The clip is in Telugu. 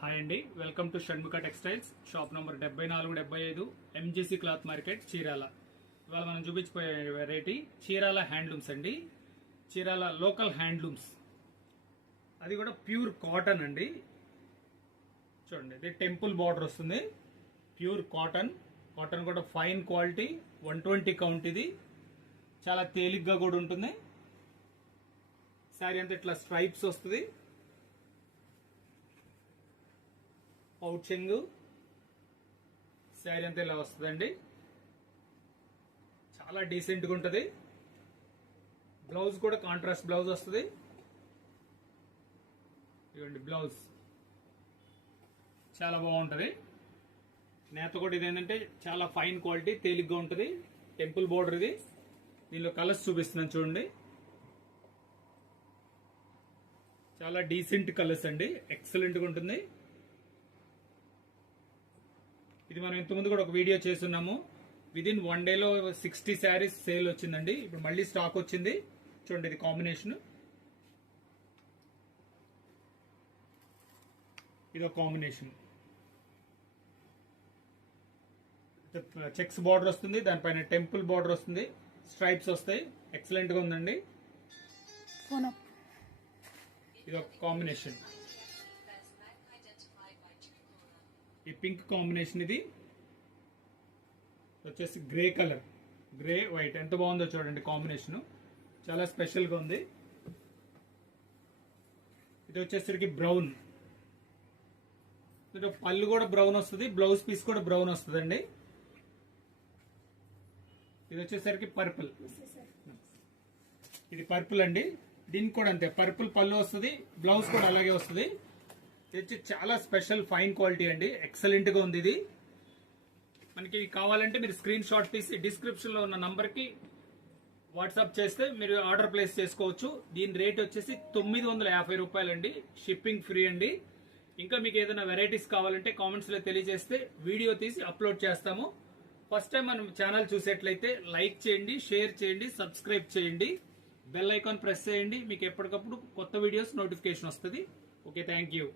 హాయ్ అండి, welcome to Shanmukha textiles. Shop number 7475 MGC cloth market, Chirala. ఇవాళ మనం చూపించిపోయే వెరైటీ చీరాల హ్యాండ్లూమ్స్ అండి. చీరాల లోకల్ హ్యాండ్లూమ్స్, అది కూడా ప్యూర్ కాటన్ అండి. చూడండి, ఇది టెంపుల్ బార్డర్ వస్తుంది. Pure cotton. కాటన్ కూడా ఫైన్ క్వాలిటీ, 120 కౌంట్. ఇది చాలా తేలిగ్గా కూడా ఉంటుంది. శారీ అంతా ఇట్లా స్ట్రైప్స్ వస్తుంది. పౌచింగ్ శారీ అంతా ఇలా వస్తుందండి. చాలా డీసెంట్గా ఉంటుంది. బ్లౌజ్ కూడా కాంట్రాస్ట్ బ్లౌజ్ వస్తుంది. ఇవ్వండి బ్లౌజ్, చాలా బాగుంటుంది. నేత కూడా ఇది ఏంటంటే చాలా ఫైన్ క్వాలిటీ, తేలిగ్గా ఉంటుంది. టెంపుల్ బోర్డర్ ఇది. దీనిలో కలర్స్ చూపిస్తున్నాను చూడండి. చాలా డీసెంట్ కలర్స్ అండి, ఎక్సలెంట్గా ఉంటుంది. ఇది మనం ఇంతకుముందు కూడా ఒక వీడియో చేస్తున్నాము. విదిన్ 1 డేలో 60 శారీస్ సేల్ వచ్చిందండి. ఇప్పుడు మళ్ళీ స్టాక్ వచ్చింది. చూడండి, ఇది కాంబినేషన్. ఇదో కాంబినేషన్. చెక్స్ బార్డర్ వస్తుంది, దానిపైన టెంపుల్ బార్డర్ వస్తుంది, స్ట్రైప్స్ వస్తాయి. ఎక్సలెంట్ గా ఉందండి. ఇదో కాంబినేషన్. ఈ పింక్ కాంబినేషన్. ఇది వచ్చేసి గ్రే కలర్, గ్రే వైట్. ఎంత బాగుందో చూడండి కాంబినేషన్, చాలా స్పెషల్ గా ఉంది. ఇది వచ్చేసరికి బ్రౌన్. పళ్ళు కూడా బ్రౌన్ వస్తుంది, బ్లౌజ్ పీస్ కూడా బ్రౌన్ వస్తుందండి. ఇది వచ్చేసరికి పర్పుల్. ఇది పర్పుల్ అండి. దీనికి కూడా అంతే, పర్పుల్ పళ్ళు వస్తుంది, బ్లౌజ్ కూడా అలాగే వస్తుంది. ఇది చాలా స్పెషల్ ఫైన్ క్వాలిటీ అండి, ఎక్సలెంట్ గా ఉంది. ఇది మనకి కావాలంటే మీరు స్క్రీన్ షాట్ తీసి డిస్క్రిప్షన్ లో ఉన్న నంబర్ కి వాట్సాప్ చేస్తే మీరు ఆర్డర్ ప్లేస్ చేసుకోవచ్చు. దీని రేట్ వచ్చేసి 950 రూపాయలండి. షిప్పింగ్ ఫ్రీ అండి. ఇంకా మీకు ఏదైనా వెరైటీస్ కావాలంటే కామెంట్స్ లో తెలియజేస్తే వీడియో తీసి అప్లోడ్ చేస్తాము. ఫస్ట్ టైం మనం ఛానల్ చూసేట్లయితే లైక్ చేయండి, షేర్ చేయండి, సబ్స్క్రైబ్ చేయండి, బెల్ ఐకాన్ ప్రెస్ చేయండి. మీకు ఎప్పటికప్పుడు కొత్త వీడియోస్ నోటిఫికేషన్ వస్తుంది. Okay, thank you.